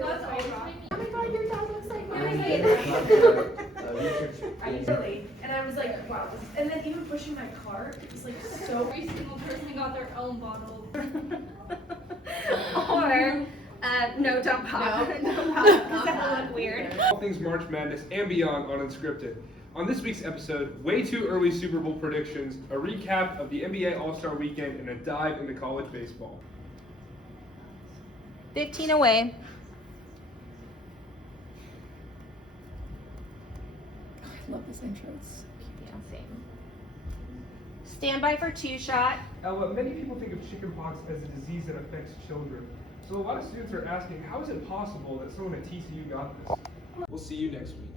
That's always wrong. Oh my god, your dog looks like mine. I used to late, and I was like, wow. And then even pushing my cart, it's like so. Every single person got their own bottle. Or, no, don't pop. No. Don't pop, because that'll look weird. All things March Madness and beyond on Unscripted. On this week's episode, way too early Super Bowl predictions, a recap of the NBA All-Star Weekend, and a dive into college baseball. 15 away. I love this intro. It's Yeah, same. Standby for 2 shot. Ella, many people think of chickenpox as a disease that affects children. So a lot of students are asking, how is it possible that someone at TCU got this? We'll see you next week.